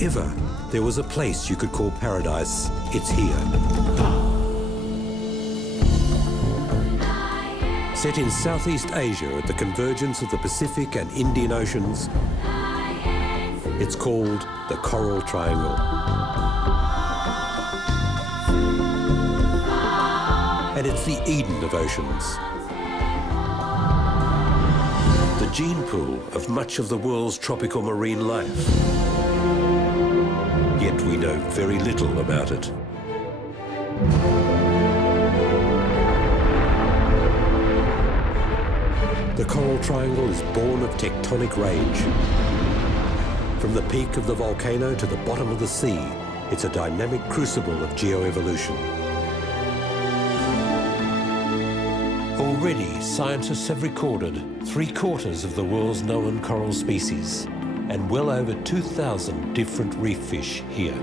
If ever there was a place you could call paradise, it's here. Set in Southeast Asia at the convergence of the Pacific and Indian Oceans, it's called the Coral Triangle. And it's the Eden of oceans. The gene pool of much of the world's tropical marine life. Yet we know very little about it. The Coral Triangle is born of tectonic range. From the peak of the volcano to the bottom of the sea, it's a dynamic crucible of geoevolution. Already, scientists have recorded 3/4 of the world's known coral species and well over 2,000 different reef fish here.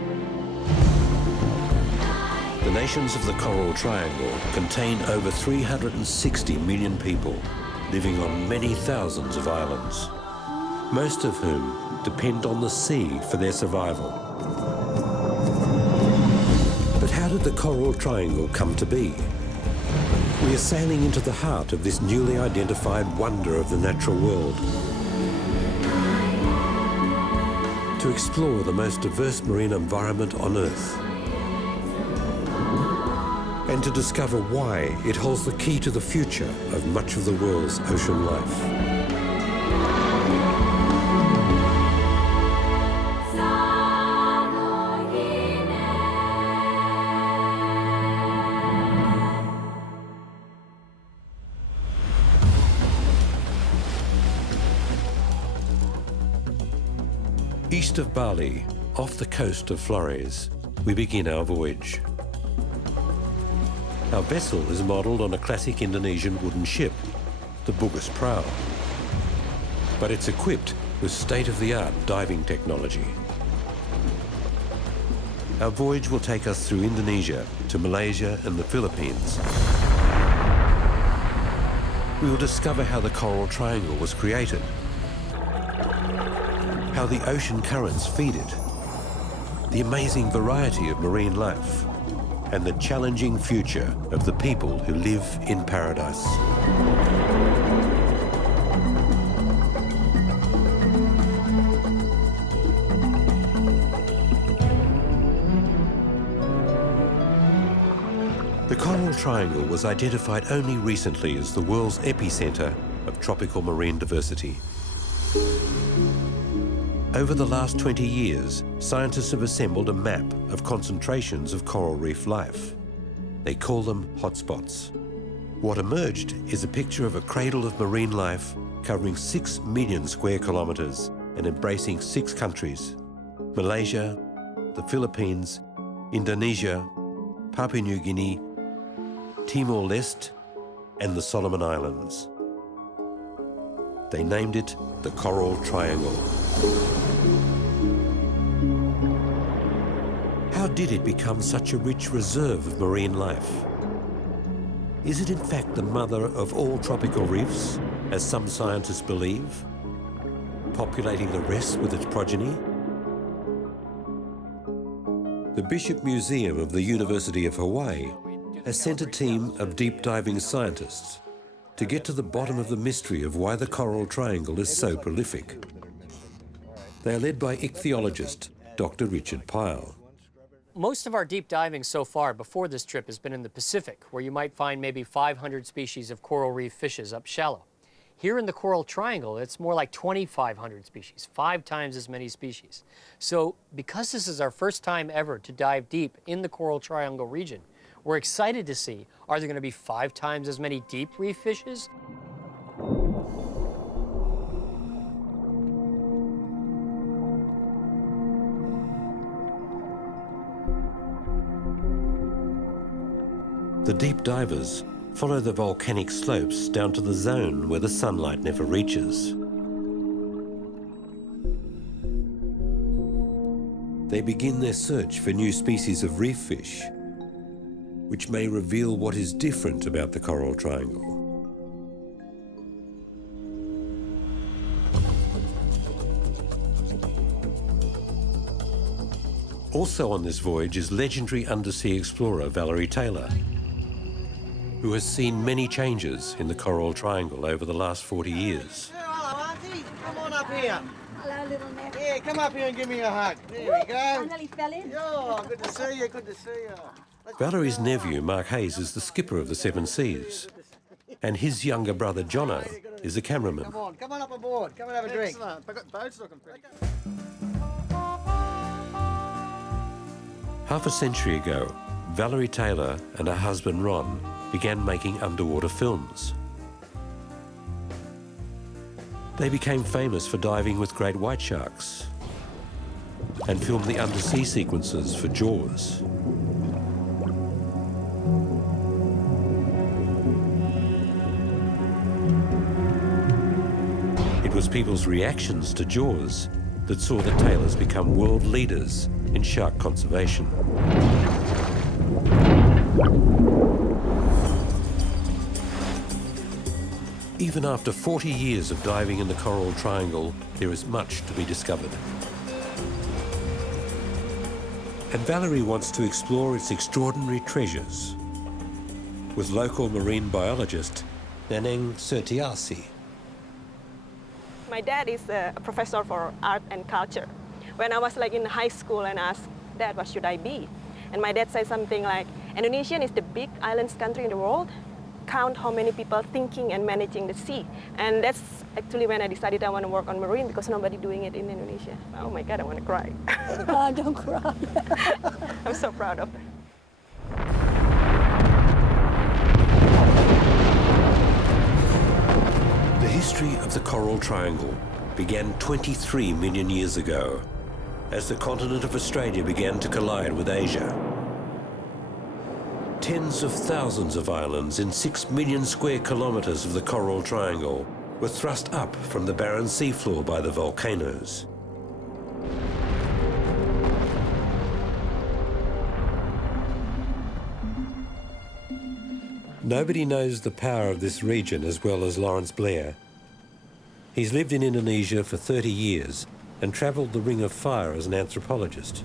The nations of the Coral Triangle contain over 360 million people living on many thousands of islands, most of whom depend on the sea for their survival. But how did the Coral Triangle come to be? We are sailing into the heart of this newly identified wonder of the natural world to explore the most diverse marine environment on Earth and to discover why it holds the key to the future of much of the world's ocean life. East of Bali, off the coast of Flores, we begin our voyage. Our vessel is modelled on a classic Indonesian wooden ship, the Bugis Prau. But it's equipped with state-of-the-art diving technology. Our voyage will take us through Indonesia to Malaysia and the Philippines. We will discover how the Coral Triangle was created, how the ocean currents feed it, the amazing variety of marine life, and the challenging future of the people who live in paradise. The Coral Triangle was identified only recently as the world's epicenter of tropical marine diversity. Over the last 20 years, scientists have assembled a map of concentrations of coral reef life. They call them hotspots. What emerged is a picture of a cradle of marine life covering 6 million square kilometres and embracing 6 countries: Malaysia, the Philippines, Indonesia, Papua New Guinea, Timor-Leste, and the Solomon Islands. They named it the Coral Triangle. How did it become such a rich reserve of marine life? Is it in fact the mother of all tropical reefs, as some scientists believe, populating the rest with its progeny? The Bishop Museum of the University of Hawaii has sent a team of deep diving scientists to get to the bottom of the mystery of why the Coral Triangle is so prolific. They are led by ichthyologist Dr. Richard Pyle. Most of our deep diving so far before this trip has been in the Pacific, where you might find maybe 500 species of coral reef fishes up shallow. Here in the Coral Triangle, it's more like 2,500 species, 5 times as many species. So because this is our first time ever to dive deep in the Coral Triangle region, we're excited to see, are there going to be 5 times as many deep reef fishes? The deep divers follow the volcanic slopes down to the zone where the sunlight never reaches. They begin their search for new species of reef fish, which may reveal what is different about the Coral Triangle. Also on this voyage is legendary undersea explorer Valerie Taylor, who has seen many changes in the Coral Triangle over the last 40 years. Hello, Auntie. Come on up here. Hello, little Nick. Yeah, come up here and give me a hug. There we go. I nearly fell in. Oh, good to see you, good to see you. Valerie's nephew, Mark Hayes, is the skipper of the Seven Seas, and his younger brother, Jono, is a cameraman. Come on up aboard. Come and have a drink. Half a century ago, Valerie Taylor and her husband, Ron, began making underwater films. They became famous for diving with great white sharks and filmed the undersea sequences for Jaws. It was people's reactions to Jaws that saw the Taylors become world leaders in shark conservation. Even after 40 years of diving in the Coral Triangle, there is much to be discovered. And Valerie wants to explore its extraordinary treasures with local marine biologist Naneng Setiasi. My dad is a professor for art and culture. When I was in high school and asked, Dad, what should I be? And my dad said something like, Indonesia is the big islands country in the world. Count how many people thinking and managing the sea. And that's actually when I decided I want to work on marine because nobody doing it in Indonesia. Oh my God, I want to cry. Oh, don't cry. I'm so proud of that. The history of the Coral Triangle began 23 million years ago as the continent of Australia began to collide with Asia. Tens of thousands of islands in 6 million square kilometres of the Coral Triangle were thrust up from the barren seafloor by the volcanoes. Nobody knows the power of this region as well as Lawrence Blair. He's lived in Indonesia for 30 years and travelled the Ring of Fire as an anthropologist.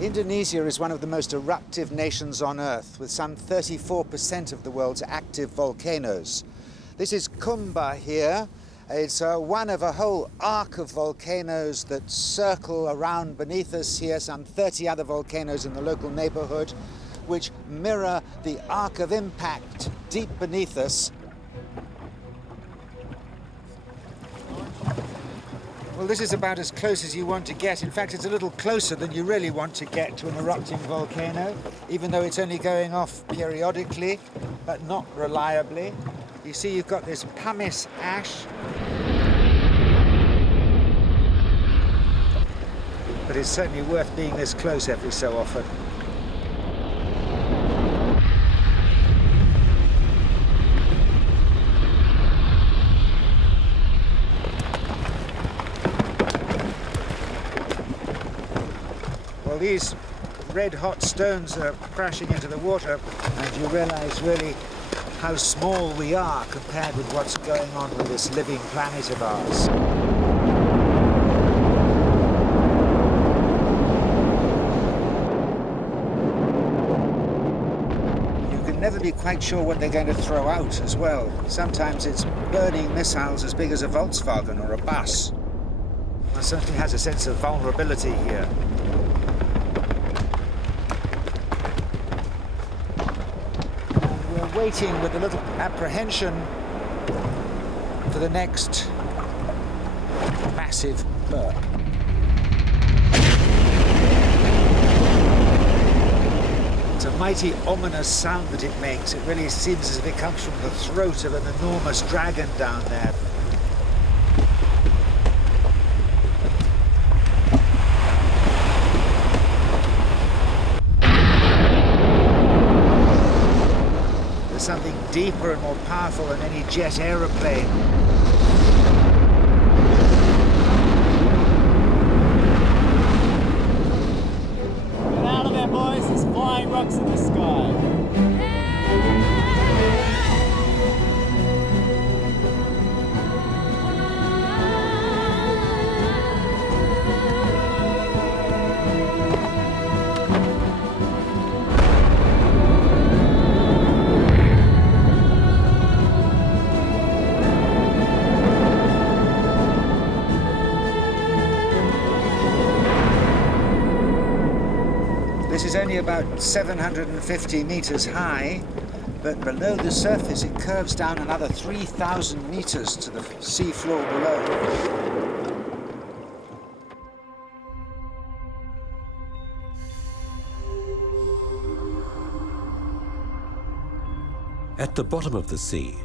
Indonesia is one of the most eruptive nations on Earth, with some 34% of the world's active volcanoes. This is Kumba here. It's one of a whole arc of volcanoes that circle around beneath us here, some 30 other volcanoes in the local neighbourhood, which mirror the arc of impact deep beneath us. Well, this is about as close as you want to get. In fact, it's a little closer than you really want to get to an erupting volcano, even though it's only going off periodically, but not reliably. You see, you've got this pumice ash. But it's certainly worth being this close every so often. Well, these red-hot stones are crashing into the water, and you realize really how small we are compared with what's going on with this living planet of ours. You can never be quite sure what they're going to throw out as well. Sometimes it's burning missiles as big as a Volkswagen or a bus. It certainly has a sense of vulnerability here. Waiting with a little apprehension for the next massive burp. It's a mighty ominous sound that it makes. It really seems as if it comes from the throat of an enormous dragon down there. Something deeper and more powerful than any jet aeroplane. Get out of there, boys. There's flying rocks in the sky. is only about 750 meters high, but below the surface it curves down another 3,000 meters to the sea floor below. At the bottom of the sea,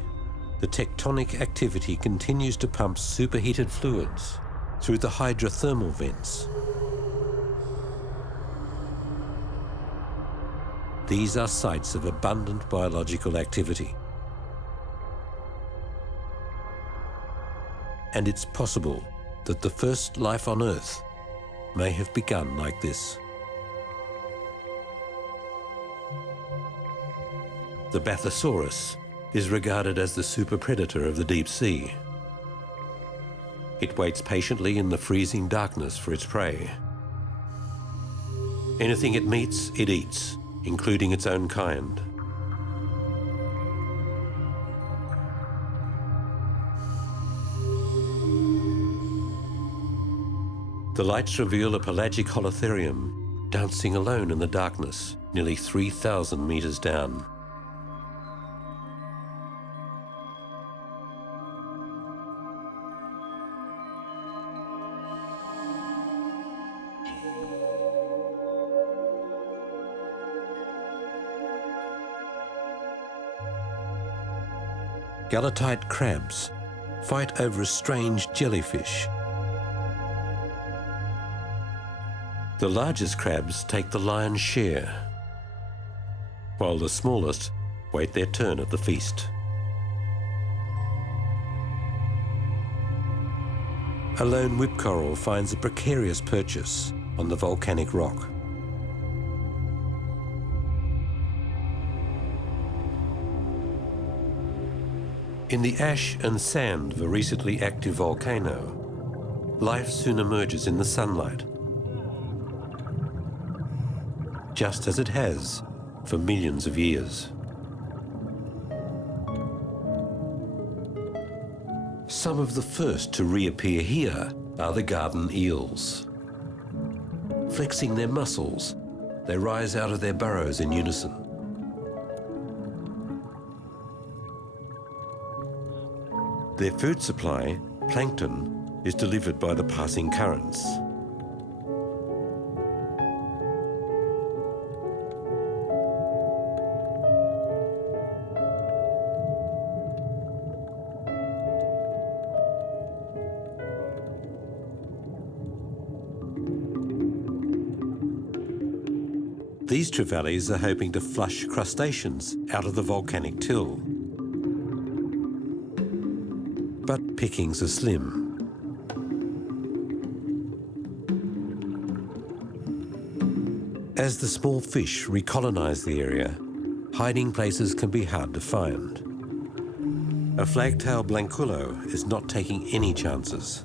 the tectonic activity continues to pump superheated fluids through the hydrothermal vents. These are sites of abundant biological activity. And it's possible that the first life on Earth may have begun like this. The Bathysaurus is regarded as the super predator of the deep sea. It waits patiently in the freezing darkness for its prey. Anything it meets, it eats, including its own kind. The lights reveal a pelagic holotherium dancing alone in the darkness, nearly 3,000 meters down. Galatite crabs fight over a strange jellyfish. The largest crabs take the lion's share, while the smallest wait their turn at the feast. A lone whip coral finds a precarious purchase on the volcanic rock. In the ash and sand of a recently active volcano, life soon emerges in the sunlight, just as it has for millions of years. Some of the first to reappear here are the garden eels. Flexing their muscles, they rise out of their burrows in unison. Their food supply, plankton, is delivered by the passing currents. These trevallies are hoping to flush crustaceans out of the volcanic till. But pickings are slim. As the small fish recolonize the area, hiding places can be hard to find. A flagtail blanculo is not taking any chances.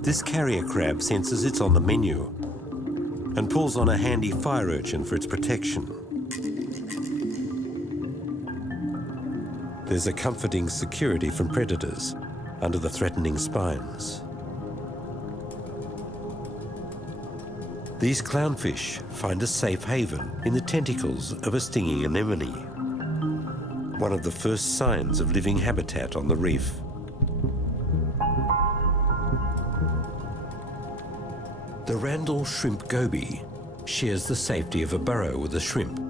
This carrier crab senses it's on the menu and pulls on a handy fire urchin for its protection. There's a comforting security from predators under the threatening spines. These clownfish find a safe haven in the tentacles of a stinging anemone, one of the first signs of living habitat on the reef. The Randall shrimp goby shares the safety of a burrow with a shrimp.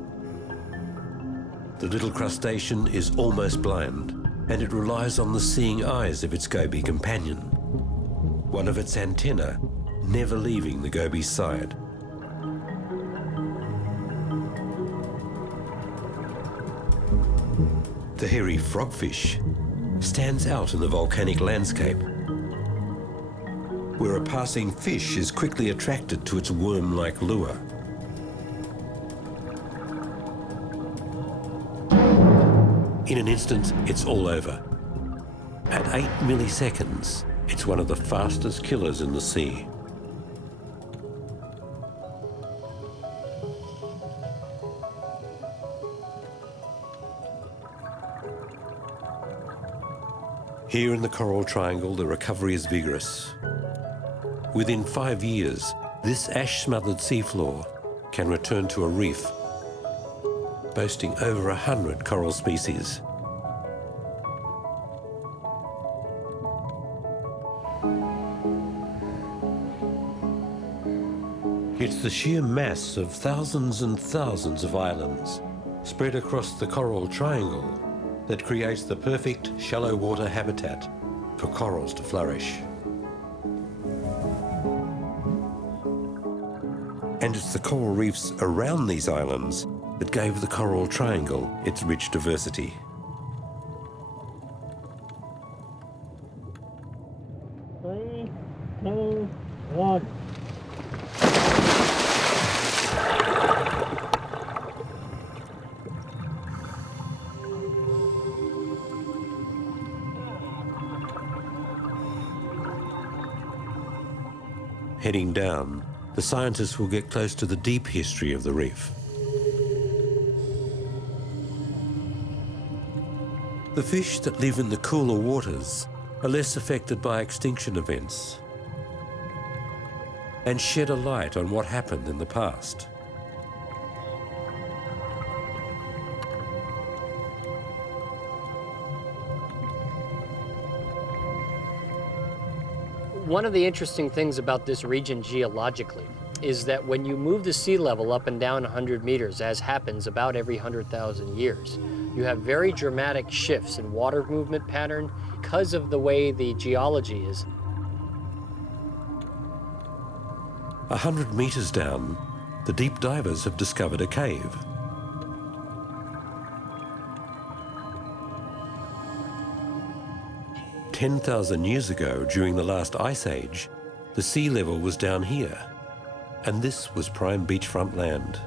The little crustacean is almost blind, and it relies on the seeing eyes of its goby companion, one of its antennae never leaving the goby's side. The hairy frogfish stands out in the volcanic landscape, where a passing fish is quickly attracted to its worm-like lure. In an instant, it's all over. At 8 milliseconds, it's one of the fastest killers in the sea. Here in the Coral Triangle, the recovery is vigorous. Within 5 years, This ash-smothered seafloor can return to a reef, boasting over 100 coral species. It's the sheer mass of thousands and thousands of islands spread across the coral triangle that creates the perfect shallow water habitat for corals to flourish. And it's the coral reefs around these islands that gave the coral triangle its rich diversity. Three, two, one. Heading down, the scientists will get close to the deep history of the reef. The fish that live in the cooler waters are less affected by extinction events and shed a light on what happened in the past. One of the interesting things about this region geologically is that when you move the sea level up and down 100 meters, as happens about every 100,000 years, you have very dramatic shifts in water movement pattern because of the way the geology is. 100 meters down, the deep divers have discovered a cave. "10,000 years ago, during the last ice age, the sea level was down here, and this was prime beachfront land.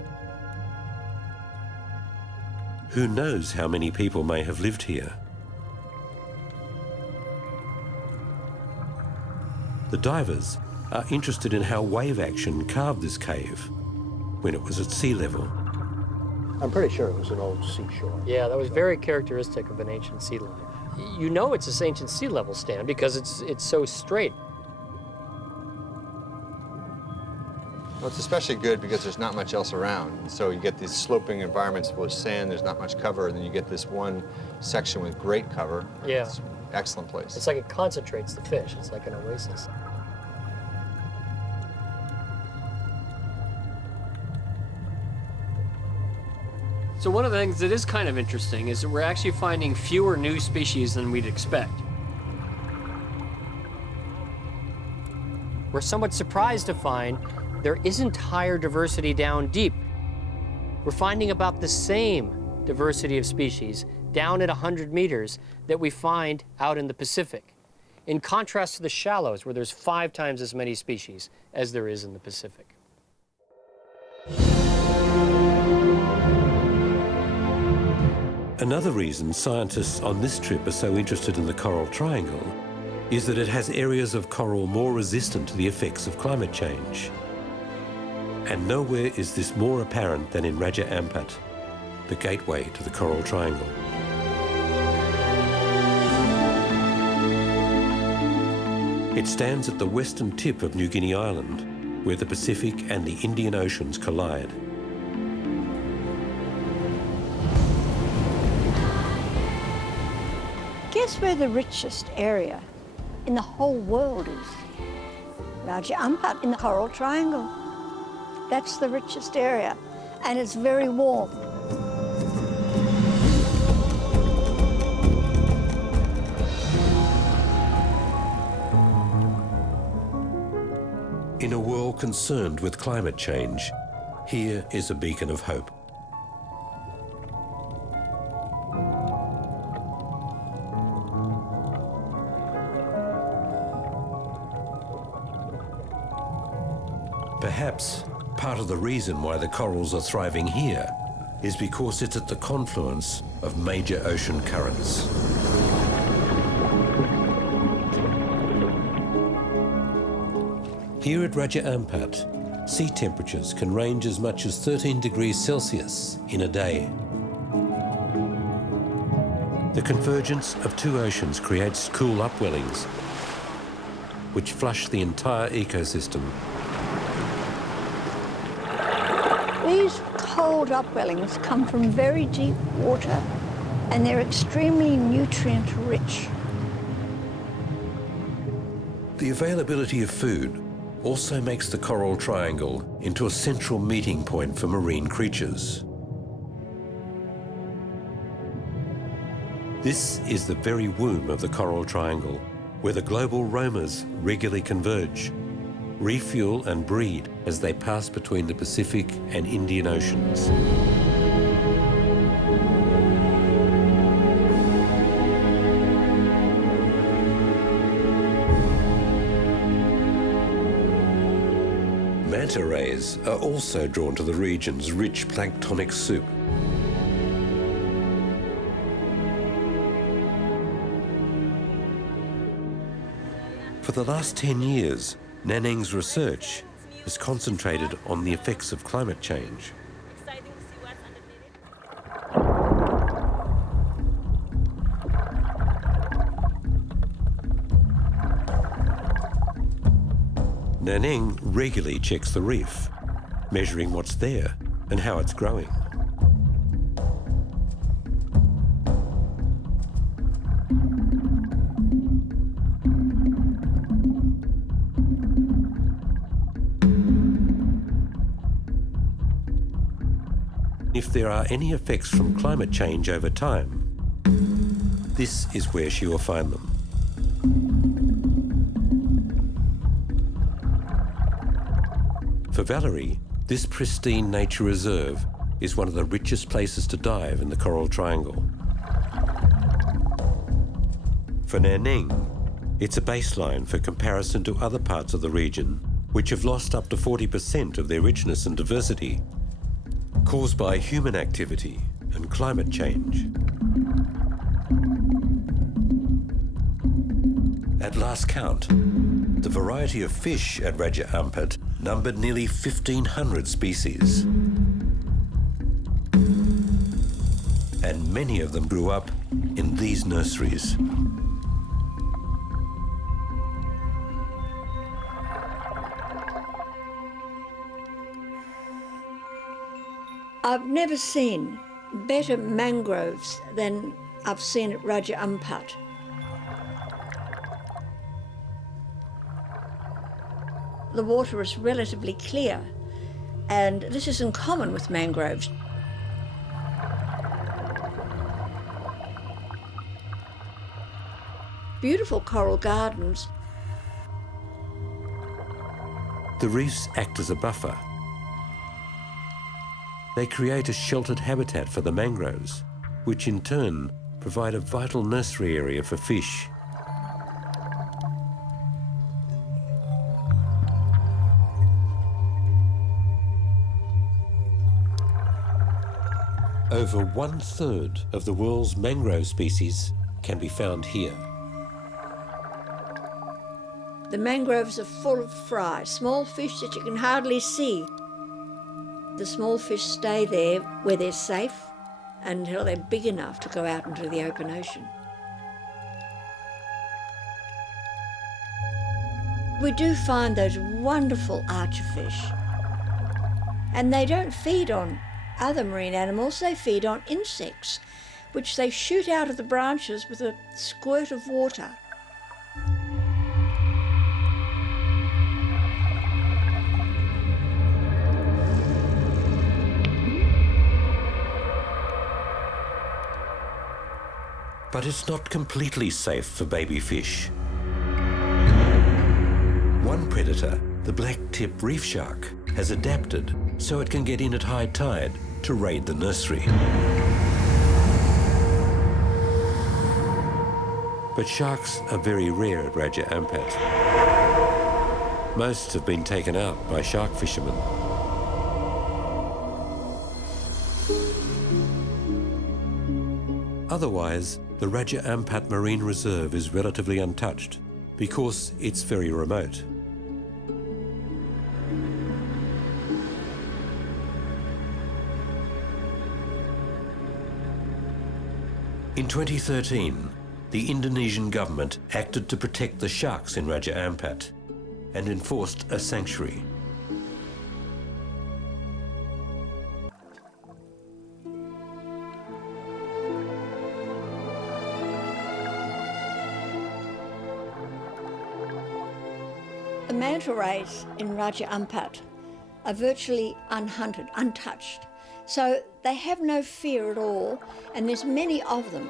Who knows how many people may have lived here?" The divers are interested in how wave action carved this cave when it was at sea level. I'm pretty sure it was an old seashore. Yeah, that was very characteristic of an ancient sea life. You know it's this ancient sea level stand because it's so straight. Well, it's especially good because there's not much else around. So you get these sloping environments with sand, there's not much cover, and then you get this one section with great cover. Yeah. It's an excellent place. It's like it concentrates the fish. It's like an oasis. So one of the things that is kind of interesting is that we're actually finding fewer new species than we'd expect. We're somewhat surprised to find there isn't higher diversity down deep. We're finding about the same diversity of species down at 100 meters that we find out in the Pacific, in contrast to the shallows where there's 5 times as many species as there is in the Pacific. Another reason scientists on this trip are so interested in the Coral Triangle is that it has areas of coral more resistant to the effects of climate change. And nowhere is this more apparent than in Raja Ampat, the gateway to the Coral Triangle. It stands at the western tip of New Guinea Island, where the Pacific and the Indian Oceans collide. Guess where the richest area in the whole world is? Raja Ampat in the Coral Triangle. That's the richest area, and it's very warm. In a world concerned with climate change, here is a beacon of hope. Perhaps part of the reason why the corals are thriving here is because it's at the confluence of major ocean currents. Here at Raja Ampat, sea temperatures can range as much as 13 degrees Celsius in a day. The convergence of 2 oceans creates cool upwellings, which flush the entire ecosystem. These cold upwellings come from very deep water, and they're extremely nutrient rich. The availability of food also makes the Coral Triangle into a central meeting point for marine creatures. This is the very womb of the Coral Triangle, where the global roamers regularly converge, refuel and breed as they pass between the Pacific and Indian Oceans. Manta rays are also drawn to the region's rich planktonic soup. For the last 10 years, Nanning's research has concentrated on the effects of climate change. Exciting to see what's underneath it. Nanning regularly checks the reef, measuring what's there and how it's growing. If there are any effects from climate change over time, this is where she will find them. For Valerie, this pristine nature reserve is one of the richest places to dive in the Coral Triangle. For Nanning, it's a baseline for comparison to other parts of the region, which have lost up to 40% of their richness and diversity, caused by human activity and climate change. At last count, the variety of fish at Raja Ampat numbered nearly 1,500 species. And many of them grew up in these nurseries. I've never seen better mangroves than I've seen at Raja Ampat. The water is relatively clear, and this is in common with mangroves. Beautiful coral gardens. The reefs act as a buffer. They create a sheltered habitat for the mangroves, which in turn provide a vital nursery area for fish. Over 1/3 of the world's mangrove species can be found here. The mangroves are full of fry, small fish that you can hardly see. The small fish stay there where they're safe until they're big enough to go out into the open ocean. We do find those wonderful archerfish, and they don't feed on other marine animals, they feed on insects, which they shoot out of the branches with a squirt of water. But it's not completely safe for baby fish. One predator, the black-tip reef shark, has adapted so it can get in at high tide to raid the nursery. But sharks are very rare at Raja Ampat. Most have been taken out by shark fishermen. Otherwise, the Raja Ampat Marine Reserve is relatively untouched because it's very remote. In 2013, the Indonesian government acted to protect the sharks in Raja Ampat and enforced a sanctuary. The manta rays in Raja Ampat are virtually unhunted, untouched. So they have no fear at all, and there's many of them.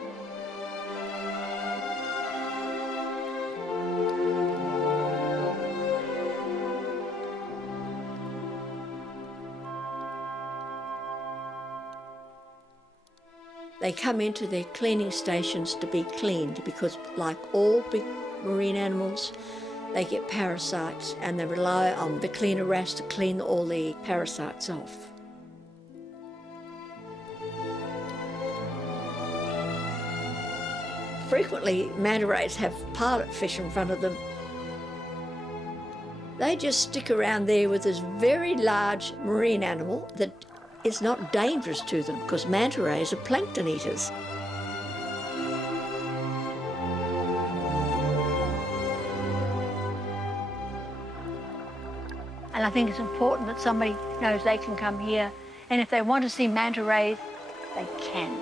They come into their cleaning stations to be cleaned because, like all big marine animals, they get parasites and they rely on the cleaner rats to clean all the parasites off. Frequently, manta rays have pilot fish in front of them. They just stick around there with this very large marine animal that is not dangerous to them because manta rays are plankton eaters. And I think it's important that somebody knows they can come here, and if they want to see manta rays, they can.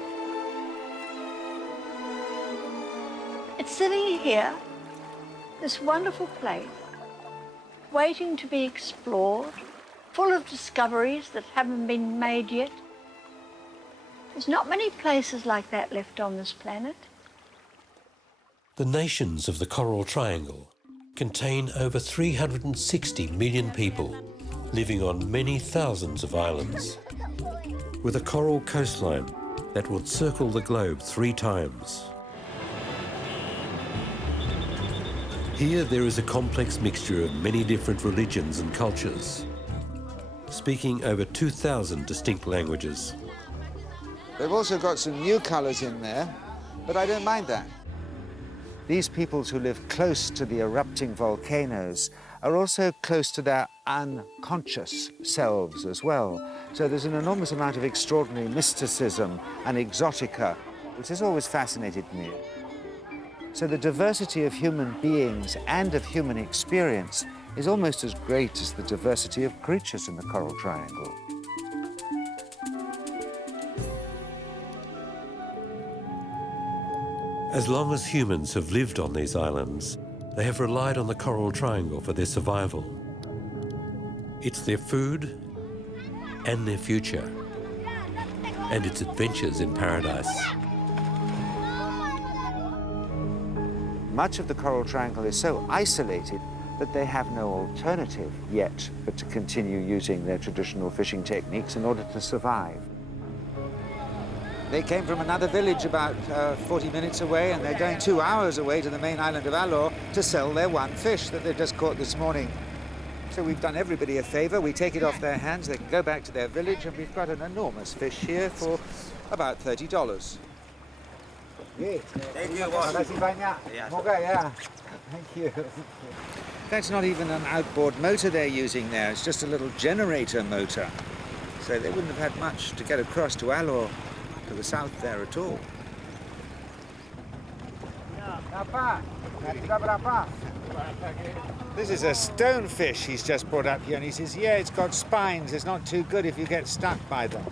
It's sitting here, this wonderful place, waiting to be explored, full of discoveries that haven't been made yet. There's not many places like that left on this planet. The nations of the Coral Triangle contain over 360 million people living on many thousands of islands, with a coral coastline that would circle the globe 3 times. Here there is a complex mixture of many different religions and cultures, speaking over 2,000 distinct languages. They've also got some new colours in there, but I don't mind that. These peoples who live close to the erupting volcanoes are also close to their unconscious selves as well. So there's an enormous amount of extraordinary mysticism and exotica, which has always fascinated me. So the diversity of human beings and of human experience is almost as great as the diversity of creatures in the Coral Triangle. As long as humans have lived on these islands, they have relied on the Coral Triangle for their survival. It's their food and their future, and its adventures in paradise. Much of the Coral Triangle is so isolated that they have no alternative yet but to continue using their traditional fishing techniques in order to survive. They came from another village about 40 minutes away, and they're going 2 hours away to the main island of Alor to sell their one fish that they've just caught this morning. So we've done everybody a favor. We take it off their hands, they can go back to their village, and we've got an enormous fish here for about $30. Thank you, boss. Thank you. That's not even an outboard motor they're using there. It's just a little generator motor. So they wouldn't have had much to get across to Alor, to the south there at all. This is a stonefish he's just brought up here, and he says, yeah, it's got spines. It's not too good if you get stuck by them.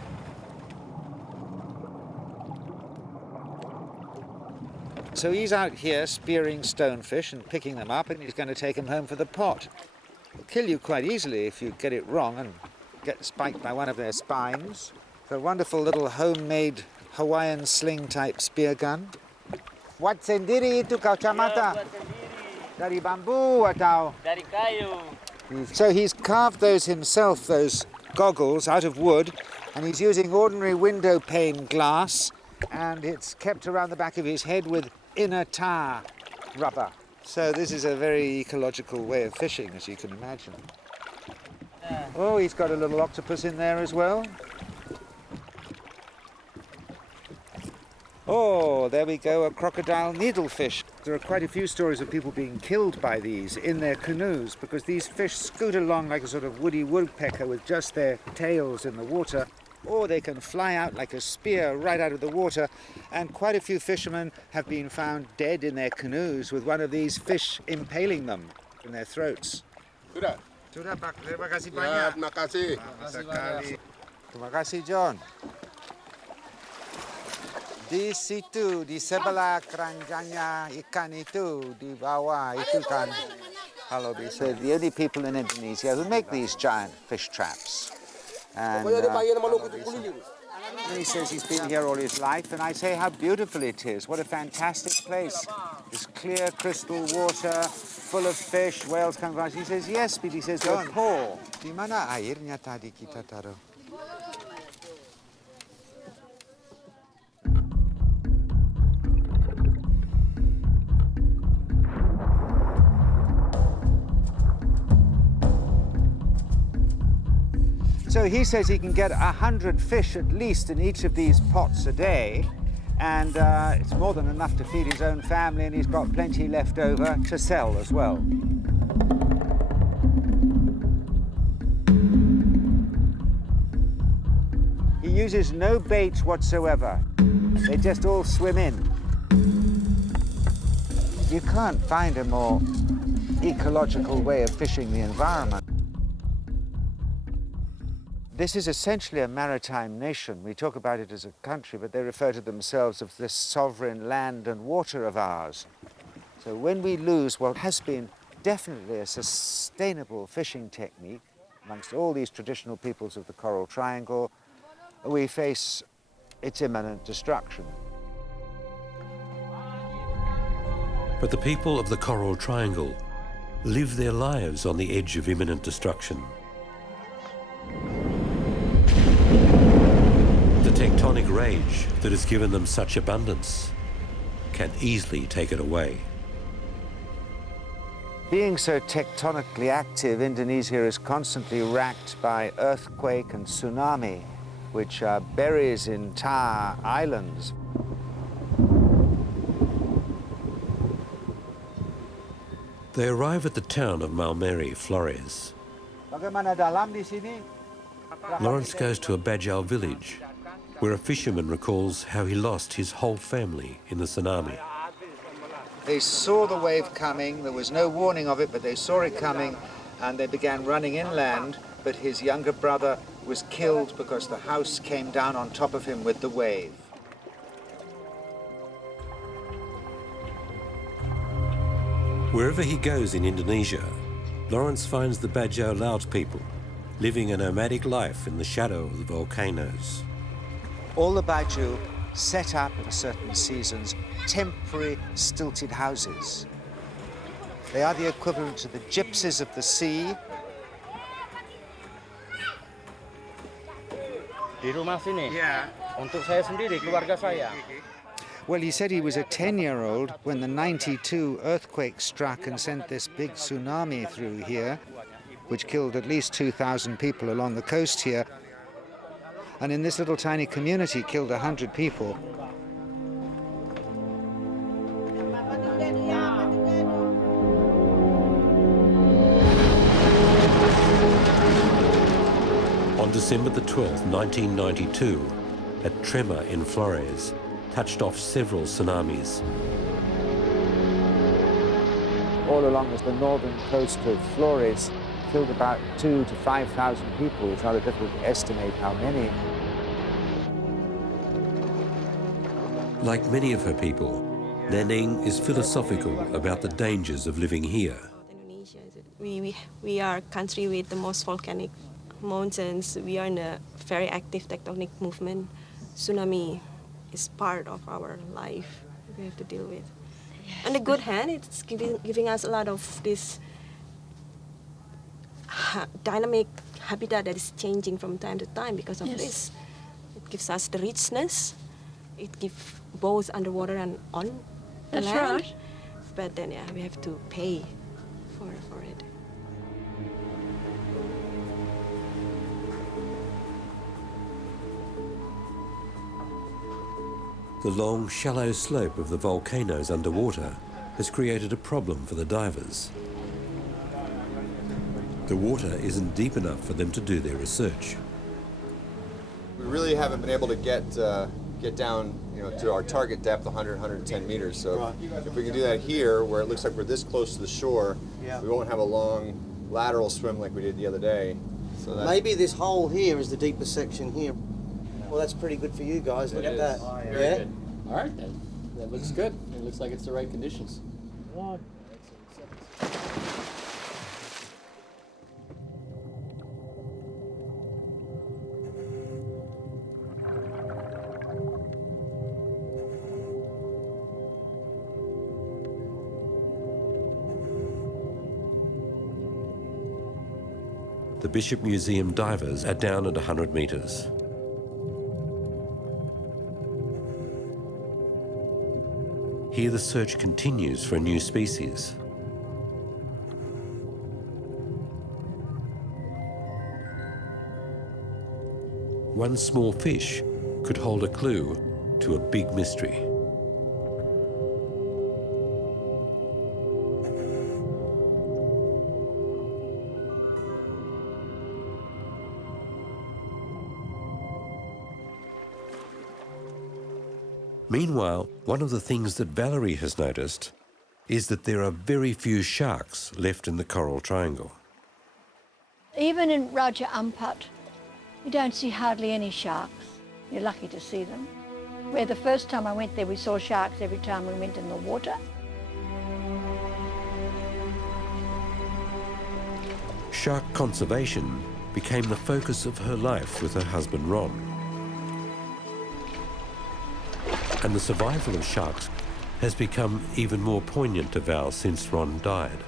So he's out here spearing stonefish and picking them up, and he's going to take them home for the pot. It'll kill you quite easily if you get it wrong and get spiked by one of their spines. It's a wonderful little homemade Hawaiian sling-type spear gun. What sendiri itu kau camata? Dari bambu atau? Dari kayu. So he's carved those himself, those goggles, out of wood, and he's using ordinary window pane glass, and it's kept around the back of his head with inner tar rubber. So this is a very ecological way of fishing, as you can imagine. Oh, he's got a little octopus in there as well. Oh, there we go, a crocodile needlefish. There are quite a few stories of people being killed by these in their canoes because these fish scoot along like a sort of woody woodpecker with just their tails in the water, or they can fly out like a spear right out of the water, and quite a few fishermen have been found dead in their canoes with one of these fish impaling them in their throats. Sudah. Sudah, Pak. Terima kasih Ya, banyak. terima kasih. Terima kasih, John. Di situ, di sebelah keranjangnya ikan itu, di bawah itu kan So the only people in Indonesia who make these giant fish traps. And he says he's been here all his life, and I say how beautiful it is. What a fantastic place. This clear crystal water, full of fish, whales come across. He says, yes, but he says, they're poor. Di mana airnya tadi kita taruh? So he says he can get 100 fish at least in each of these pots a day, and it's more than enough to feed his own family, and he's got plenty left over to sell as well. He uses no bait whatsoever. They just all swim in. You can't find a more ecological way of fishing the environment. This is essentially a maritime nation. We talk about it as a country, but they refer to themselves as this sovereign land and water of ours. So when we lose what has been definitely a sustainable fishing technique amongst all these traditional peoples of the Coral Triangle, we face its imminent destruction. But the people of the Coral Triangle live their lives on the edge of imminent destruction. The tectonic rage that has given them such abundance can easily take it away. Being so tectonically active, Indonesia is constantly racked by earthquake and tsunami, which buries entire islands. They arrive at the town of Maumere, Flores. Bagaimana dalam di sini? Lawrence goes to a Bajau village, where a fisherman recalls how he lost his whole family in the tsunami. They saw the wave coming. There was no warning of it, but they saw it coming, and they began running inland, but his younger brother was killed because the house came down on top of him with the wave. Wherever he goes in Indonesia, Lawrence finds the Bajau Laut people living a nomadic life in the shadow of the volcanoes. All the Bajau set up at certain seasons temporary stilted houses. They are the equivalent to the gypsies of the sea. Di rumah sini? Yeah. Untuk saya sendiri, keluarga saya. Well, he said he was a 10-year-old when the 92 earthquake struck and sent this big tsunami through here, which killed at least 2,000 people along the coast here. And in this little tiny community, killed 100 people. On December the 12th, 1992, a tremor in Flores touched off several tsunamis. All along the northern coast of Flores, killed about 2,000 to 5,000 people. It's rather difficult to estimate how many. Like many of her people, Nanning is philosophical about the dangers of living here. Indonesia, we are a country with the most volcanic mountains. We are in a very active tectonic movement. Tsunami is part of our life we have to deal with. On the good hand, it's giving us a lot of this dynamic habitat that is changing from time to time because of this. It gives us the richness. It gives both underwater and on the land. Right. But then, we have to pay for it. The long, shallow slope of the volcanoes underwater has created a problem for the divers. The water isn't deep enough for them to do their research. We really haven't been able to get down, to our target depth, 100, 110 meters. So if we can do that here, where it looks like we're this close to the shore, we won't have a long lateral swim like we did the other day. So Maybe this hole here is the deepest section here. Well, that's pretty good for you guys. Look at that. Very good. All right, that looks good. It looks like it's the right conditions. The Bishop Museum divers are down at 100 metres. Here the search continues for a new species. One small fish could hold a clue to a big mystery. Meanwhile, one of the things that Valerie has noticed is that there are very few sharks left in the Coral Triangle. Even in Raja Ampat, you don't see hardly any sharks. You're lucky to see them. Where the first time I went there, we saw sharks every time we went in the water. Shark conservation became the focus of her life with her husband Ron. And the survival of sharks has become even more poignant to Val since Ron died.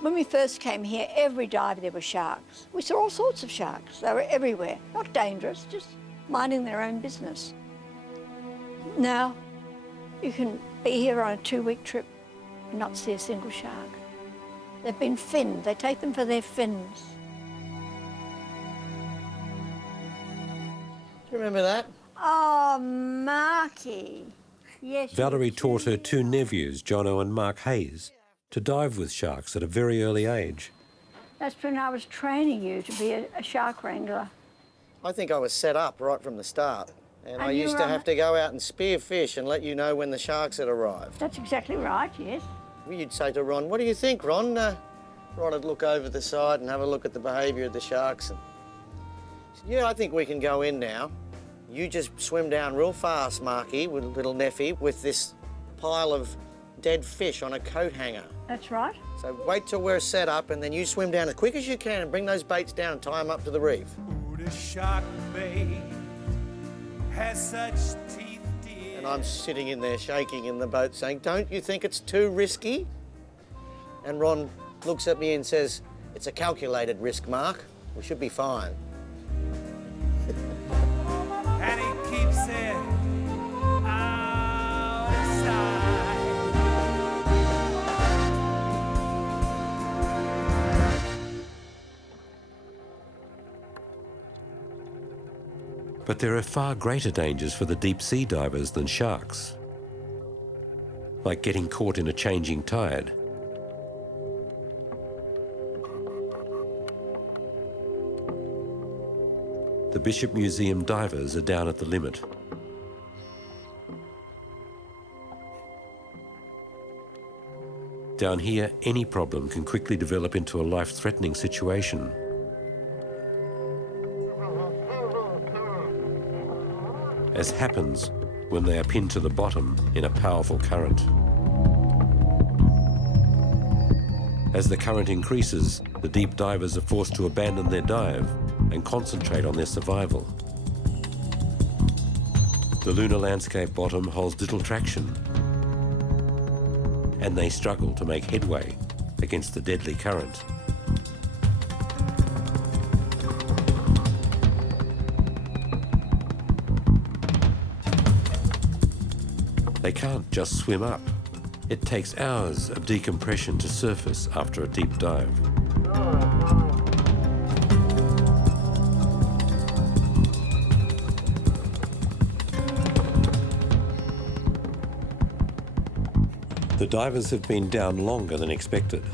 When we first came here, every dive there were sharks. We saw all sorts of sharks. They were everywhere. Not dangerous, just minding their own business. Now, you can be here on a 2-week trip and not see a single shark. They've been finned. They take them for their fins. Do you remember that? Oh, Marky. Yes. Valerie taught her 2 nephews, Jono and Mark Hayes, to dive with sharks at a very early age. That's when I was training you to be a shark wrangler. I think I was set up right from the start. And I you used were to on have to go out and spear fish and let you know when the sharks had arrived. That's exactly right, yes. You'd say to Ron, what do you think, Ron? Ron would look over the side and have a look at the behaviour of the sharks. And he said, yeah, I think we can go in now. You just swim down real fast, Marky, with little Neffy, with this pile of dead fish on a coat hanger. That's right. So wait till we're set up and then you swim down as quick as you can and bring those baits down and tie them up to the reef. Ooh, the shark bait has such teeth, dear. And I'm sitting in there shaking in the boat saying, don't you think it's too risky? And Ron looks at me and says, it's a calculated risk, Mark. We should be fine. And he keeps it out of sight. But there are far greater dangers for the deep sea divers than sharks, like getting caught in a changing tide. The Bishop Museum divers are down at the limit. Down here, any problem can quickly develop into a life-threatening situation. As happens when they are pinned to the bottom in a powerful current. As the current increases, the deep divers are forced to abandon their dive and concentrate on their survival. The lunar landscape bottom holds little traction, and they struggle to make headway against the deadly current. They can't just swim up. It takes hours of decompression to surface after a deep dive. The divers have been down longer than expected.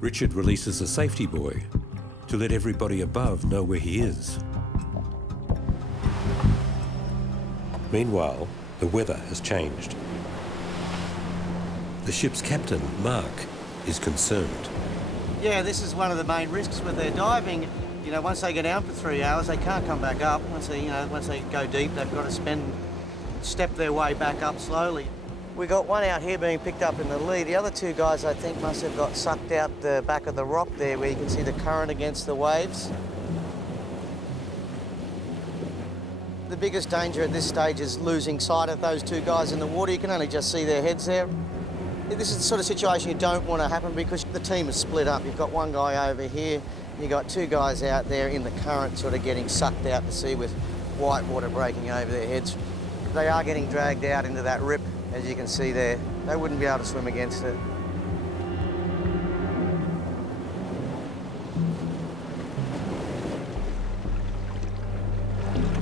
Richard releases a safety buoy to let everybody above know where he is. Meanwhile, the weather has changed. The ship's captain, Mark, is concerned. Yeah, this is one of the main risks with their diving. You know, once they go down for 3 hours, they can't come back up. Once they go deep, they've got to step their way back up slowly. We got one out here being picked up in the lee. The other 2 guys, I think, must have got sucked out the back of the rock there where you can see the current against the waves. The biggest danger at this stage is losing sight of those two guys in the water. You can only just see their heads there. This is the sort of situation you don't want to happen because the team is split up. You've got one guy over here, you've got two guys out there in the current sort of getting sucked out to sea with white water breaking over their heads. They are getting dragged out into that rip, as you can see there. They wouldn't be able to swim against it.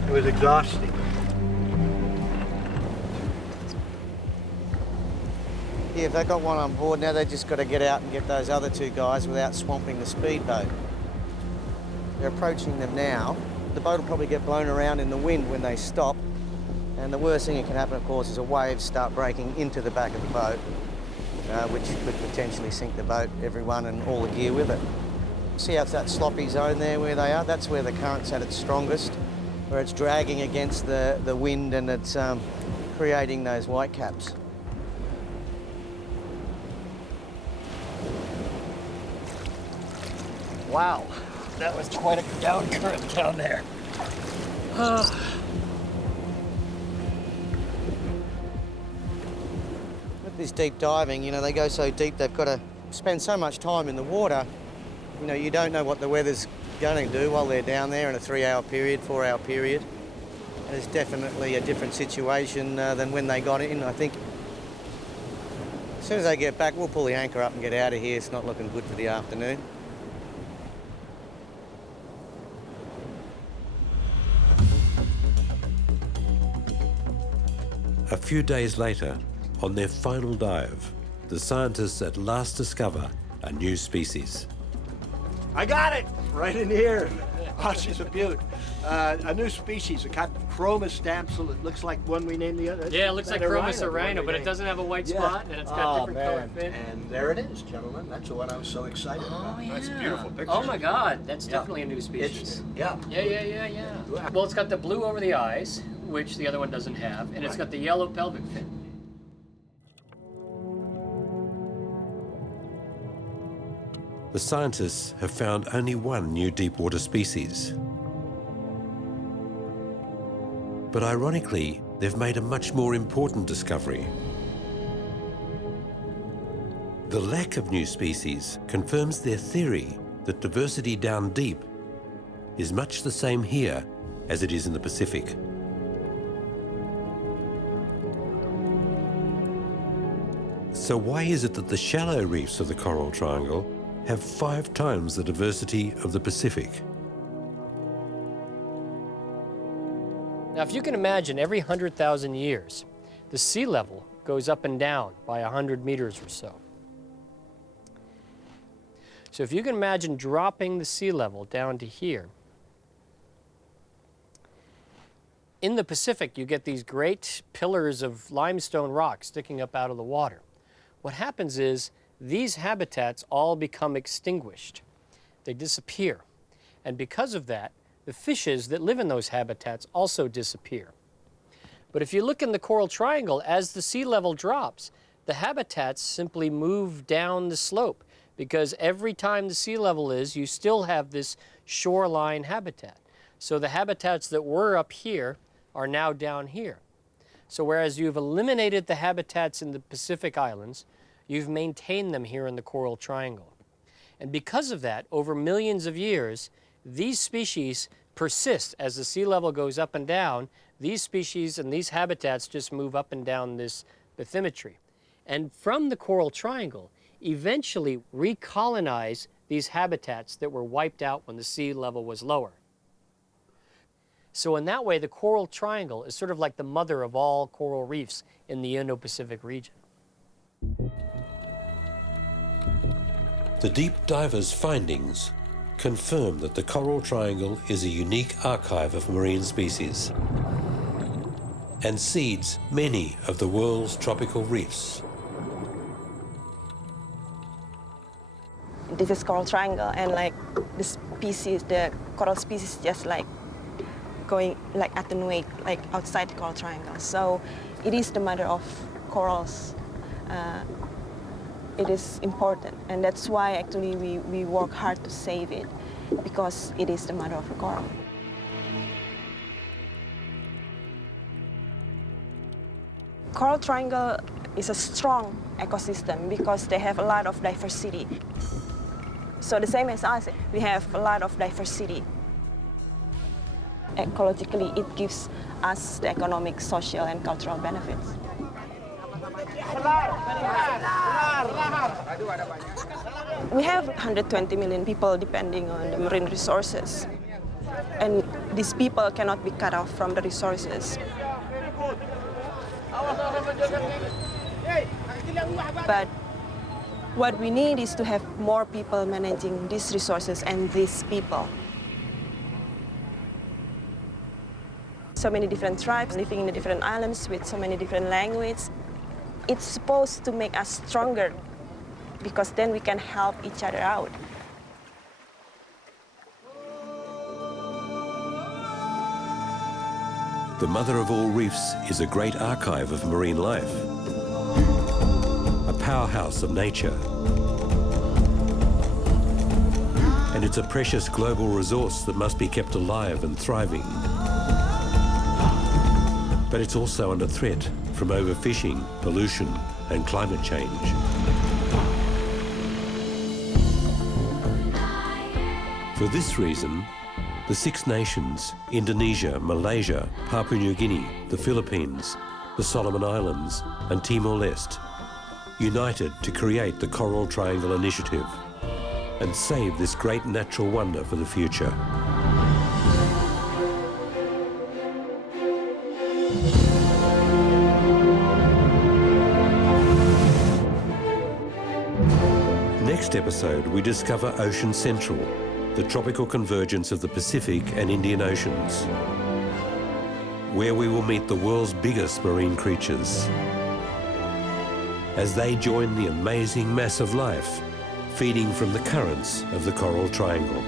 It was exhausting. Yeah, if they've got one on board, now they've just got to get out and get those other two guys without swamping the speedboat. They're approaching them now. The boat will probably get blown around in the wind when they stop. And the worst thing that can happen, of course, is a wave start breaking into the back of the boat, which could potentially sink the boat, everyone and all the gear with it. See how it's that sloppy zone there where they are? That's where the current's at its strongest, where it's dragging against the wind and it's creating those white caps. Wow, that was quite a down current down there. With this deep diving, you know, they go so deep they've got to spend so much time in the water. You know, you don't know what the weather's going to do while they're down there in a 3-hour period, 4-hour period. And it's definitely a different situation than when they got in, I think. As soon as they get back, we'll pull the anchor up and get out of here. It's not looking good for the afternoon. A few days later, on their final dive, the scientists at last discover a new species. I got it! Right in here. Oh, she's a beaut. A new species, a kind of chromis damsel. It looks like one we named the other. Yeah, it looks like chromis rhino, but it doesn't have a white spot, and it's got different colored fin. And there it is, gentlemen. That's the one I was so excited about. Yeah. That's a beautiful picture. Oh my God, that's definitely a new species. Yeah. Well, it's got the blue over the eyes, which the other one doesn't have, and it's got the yellow pelvic fin. The scientists have found only one new deep-water species. But ironically, they've made a much more important discovery. The lack of new species confirms their theory that diversity down deep is much the same here as it is in the Pacific. So why is it that the shallow reefs of the Coral Triangle have 5 times the diversity of the Pacific? Now, if you can imagine, every 100,000 years, the sea level goes up and down by 100 meters or so. So if you can imagine dropping the sea level down to here, in the Pacific, you get these great pillars of limestone rock sticking up out of the water. What happens is these habitats all become extinguished. They disappear. And because of that, the fishes that live in those habitats also disappear. But if you look in the Coral Triangle, as the sea level drops, the habitats simply move down the slope, because every time the sea level is, you still have this shoreline habitat. So the habitats that were up here are now down here. So whereas you've eliminated the habitats in the Pacific Islands, you've maintained them here in the Coral Triangle. And because of that, over millions of years, these species persist. As the sea level goes up and down, these species and these habitats just move up and down this bathymetry. And from the Coral Triangle, eventually recolonize these habitats that were wiped out when the sea level was lower. So in that way, the Coral Triangle is sort of like the mother of all coral reefs in the Indo-Pacific region. The deep divers' findings confirm that the Coral Triangle is a unique archive of marine species and seeds many of the world's tropical reefs. This is Coral Triangle, and like the species, the coral species just like going like attenuate like outside the Coral Triangle. So it is the mother of corals. It is important, and that's why actually we work hard to save it, because it is the mother of the coral. Coral Triangle is a strong ecosystem because they have a lot of diversity. So the same as us, we have a lot of diversity. Ecologically, it gives us the economic, social, and cultural benefits. We have 120 million people depending on the marine resources. And these people cannot be cut off from the resources. But what we need is to have more people managing these resources and these people. So many different tribes living in the different islands with so many different languages. It's supposed to make us stronger because then we can help each other out. The mother of all reefs is a great archive of marine life, a powerhouse of nature. And it's a precious global resource that must be kept alive and thriving. But it's also under threat from overfishing, pollution, and climate change. For this reason, the Six Nations, Indonesia, Malaysia, Papua New Guinea, the Philippines, the Solomon Islands, and Timor-Leste, united to create the Coral Triangle Initiative and save this great natural wonder for the future. Next episode, we discover Ocean Central, the tropical convergence of the Pacific and Indian Oceans, where we will meet the world's biggest marine creatures as they join the amazing mass of life feeding from the currents of the Coral Triangle.